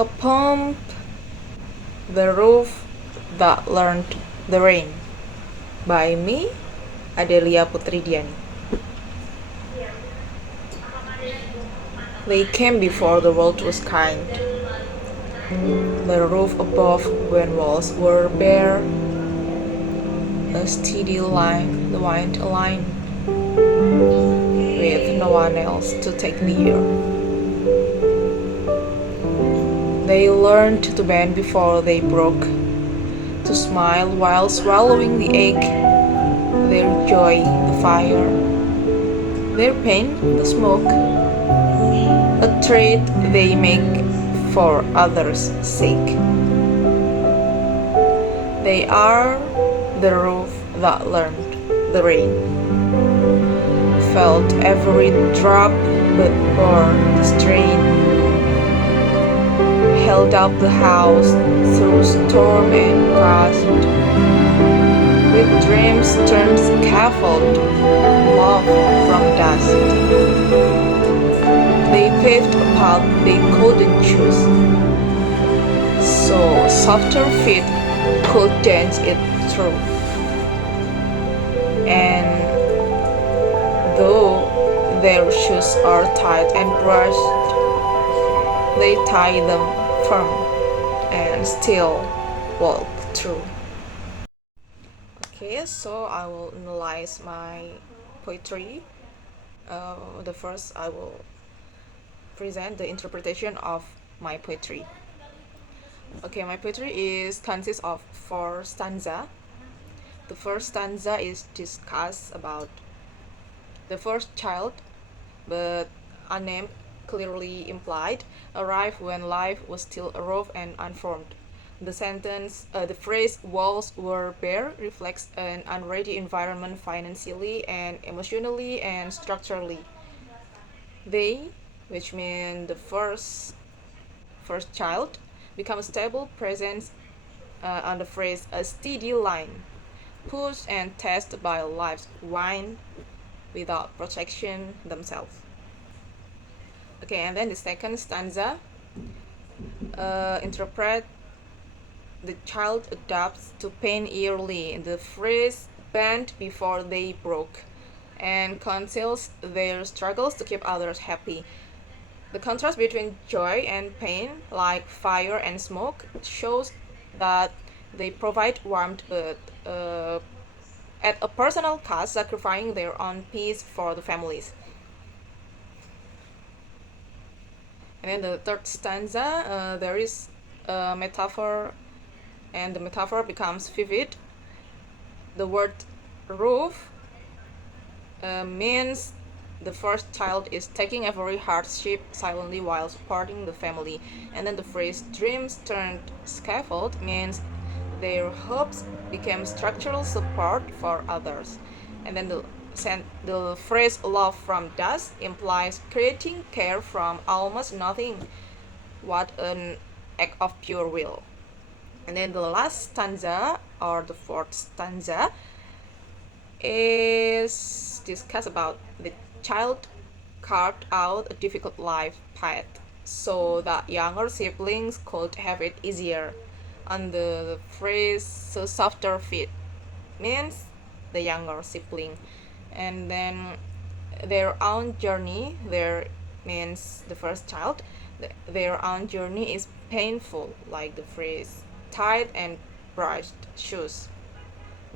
A poem, The Roof That Learned the Rain, by me, Adhelya Putri. They came before the world was kind. The roof above when walls were bare, a steady line, the wind aligned, with no one else to take the air. They learned to bend before they broke, to smile while swallowing the ache, their joy the fire, their pain the smoke, a trade they make for others' sake. They are the roof that learned the rain, felt every drop but bore the strain, held up the house through storm and gust, with dreams turned scaffold, love from dust. They paved a path they couldn't choose, so softer feet could dance it through. And though their shoes are tight and brushed, they tie them firm and still walk through. Okay, so I will analyze my poetry. The first, I will present the interpretation of my poetry. Okay, my poetry consists of 4 stanza. The first stanza is discuss about the first child, but unnamed, clearly implied, arrived when life was still rough and unformed. The phrase "walls were bare" reflects an unready environment financially and emotionally and structurally. They, which mean the first child, become a stable presence on the phrase "a steady line," pushed and tested by life's wind without protection themselves. Okay, and then the second stanza interpret the child adapts to pain yearly. The phrase bent before they broke and conceals their struggles to keep others happy. The contrast between joy and pain, like fire and smoke, shows that they provide warmth but at a personal cost, sacrificing their own peace for the families. And then the third stanza, there is a metaphor, and the metaphor becomes vivid. The word roof means the first child is taking every hardship silently while supporting the family. And then the phrase dreams turned scaffold means their hopes became structural support for others. And then the phrase love from dust implies creating care from almost nothing. What an act of pure will. And then the last stanza, or the fourth stanza, is discuss about the child carved out a difficult life path so that younger siblings could have it easier. And the phrase "so softer feet" means the younger sibling. And then their own journey, there means the first child, their own journey is painful, like the phrase tied and brushed shoes.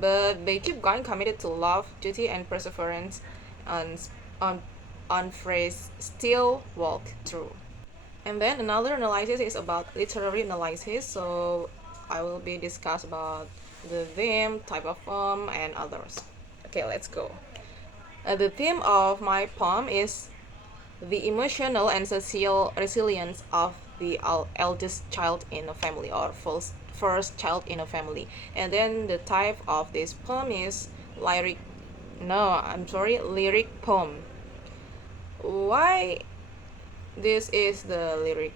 But they keep going, committed to love, duty, and perseverance, and on phrase still walk through. And then another analysis is about literary analysis, so I will be discuss about the theme, type of poem, and others. Okay, let's go. The theme of my poem is the emotional and social resilience of the eldest child in a family, or first child in a family. And then the type of this poem is lyric poem. Why this is the lyric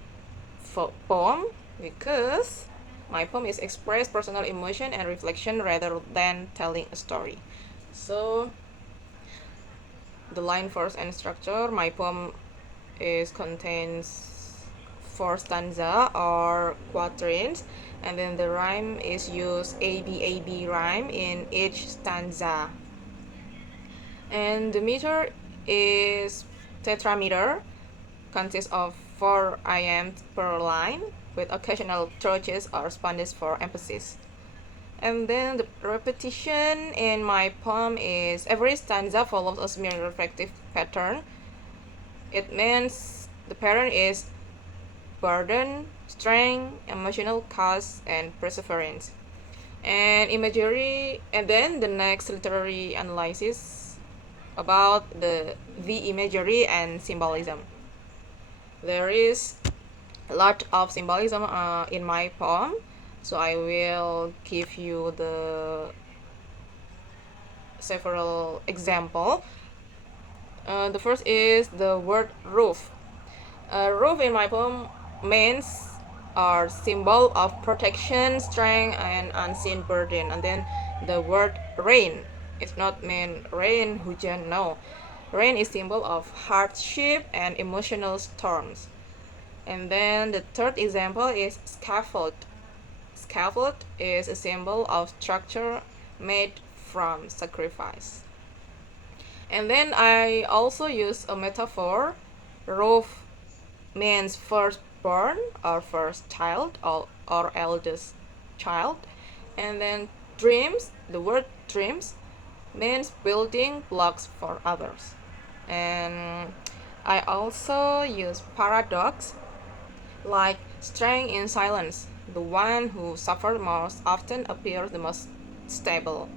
poem? Because my poem is express personal emotion and reflection rather than telling a story. So the line, verse, and structure, my poem contains 4 stanza or quatrains, and then the rhyme is used AB rhyme in each stanza. And the meter is tetrameter, consists of 4 iambs per line, with occasional trochees or spondes for emphasis. And then the repetition in my poem is every stanza follows a semi-reflective pattern. It means the pattern is burden, strength, emotional cost, and perseverance. And imagery, and then the next literary analysis about the imagery and symbolism. There is a lot of symbolism in my poem, so I will give you the several example. The first is the word roof. Roof in my poem means or symbol of protection, strength, and unseen burden. And then the word rain, it's not mean rain hujan, no. Rain is symbol of hardship and emotional storms. And then the third example is scaffold. Scaffold is a symbol of structure made from sacrifice. And then I also use a metaphor. Roof means firstborn or first child or eldest child. And then dreams, the word dreams means building blocks for others. And I also use paradox, like strength in silence. The one who suffered most often appears the most stable.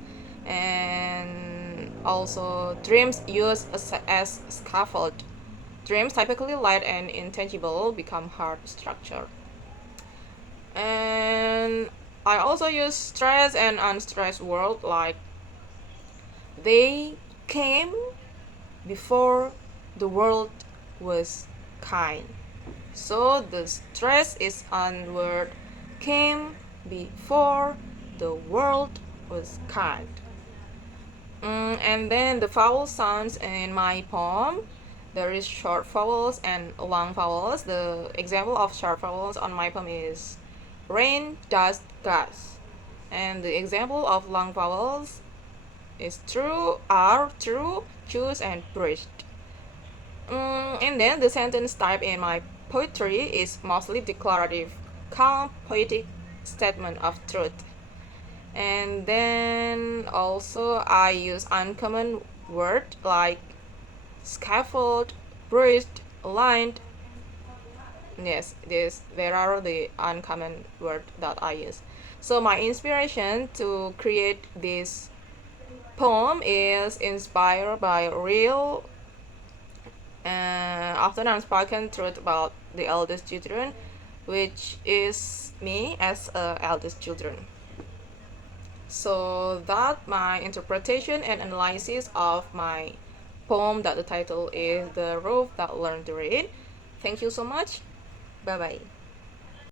And also dreams used as scaffold. Dreams, typically light and intangible, become hard structure. And I also use stress and unstressed world, like they came before the world was kind. So the stress is on word came before the world was kind. And then the vowel sounds in my poem. There is short vowels and long vowels. The example of short vowels on my poem is rain, dust, gas. And the example of long vowels is true, are, true, choose, and bridged. And then the sentence type in my poetry is mostly declarative, calm, poetic statement of truth. And then also I use uncommon word like scaffold, bridged, aligned. Yes, there are the uncommon word that I use. So my inspiration to create this poem is inspired by real often unspoken truth about the eldest children, which is me as eldest children. So that my interpretation and analysis of my poem that the title is The Roof That Learned to Read. Thank you so much. Bye bye.